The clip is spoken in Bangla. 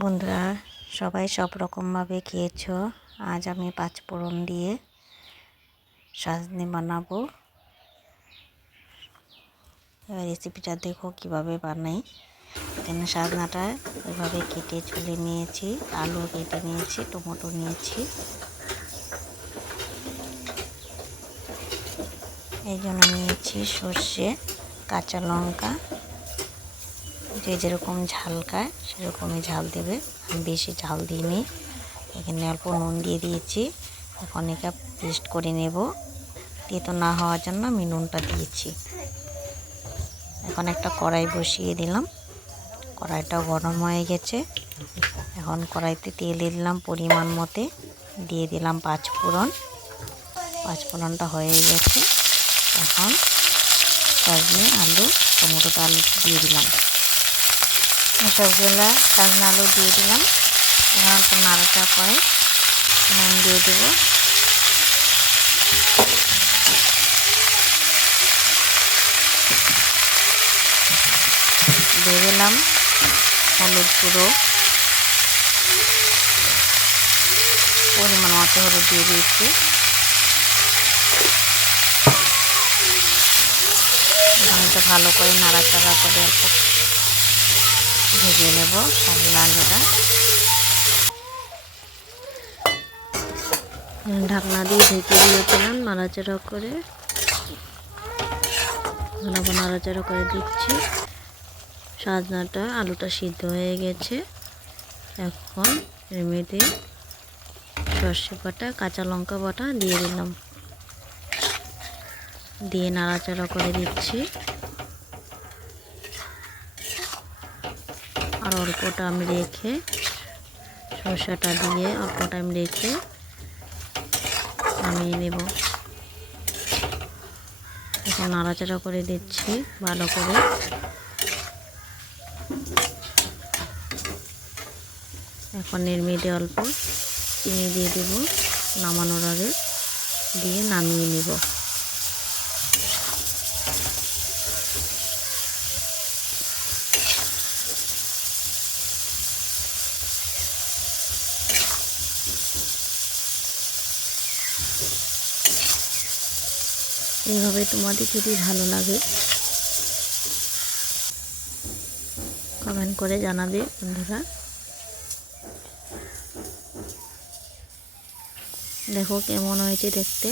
বন্ধুরা, সবাই সব রকমভাবে খেয়েছো। আজ আমি পাঁচফোড়ন দিয়ে সাজনি বানাবো। রেসিপিটা দেখো কিভাবে বানাই। এখানে সাজনাটা এভাবে কেটে ছুলে নিয়েছি, আলু কেটে নিয়েছি, টমেটো নিয়েছি। এই জন্য নিয়েছি সর্ষে, কাঁচা লঙ্কা। যে যেরকম ঝাল খায় সেরকমই ঝাল দেবে। আমি বেশি ঝাল দিইনি। এখানে অল্প নুন দিয়ে দিয়েছি। এখন এটা পেস্ট করে নেব। তেতো না হওয়ার জন্য আমি নুনটা দিয়েছি। এখন একটা কড়াই বসিয়ে দিলাম। কড়াইটা গরম হয়ে গেছে। এখন কড়াইতে তেল দিলাম পরিমাণ মতো, দিয়ে দিলাম পাঁচফোড়ন। পাঁচফোড়নটা হয়ে গেছে। এখন সজনে, আলু, টমেটোটা আলু দিয়ে দিলাম। সবগুলা সাজনা আলু দিয়ে দিলাম। এখন একটু নাড়াচাড়া করে নুন দিয়ে দেবো। দিয়ে দিলাম হলুদ গুঁড়ো, পরিমাণ মতো হলুদ দিয়ে দিয়েছি। এখন একটু ভালো করে নাড়াচাড়া করে অল্প ভেজে নেব সাজনা আলুটা। ঢাকনা দিয়ে ঢেকে দিয়েছিলাম, নাড়াচাড়া করে নাড়াচাড়া করে দিচ্ছি। সাজনাটা আলুটা সিদ্ধ হয়ে গেছে। এখন এর মধ্যে সর্ষে বাটা, কাঁচা লঙ্কা বাটা দিয়ে দিলাম, দিয়ে নাড়াচাড়া করে দিচ্ছি। আর অল্প টাইম রেখে সর্ষেটা দিয়ে অল্প টাইম রেখে নামিয়ে নেব। এখন নাড়াচাড়া করে দিচ্ছি ভালো করে। এখন এর মধ্যে অল্প চিনি দিয়ে দেব নামানোর আগে, দিয়ে নামিয়ে নেব। এইভাবে তোমাদের যদি ভালো লাগে কমেন্ট করে জানাবে বন্ধুরা। দেখো কেমন হয়েছে দেখতে।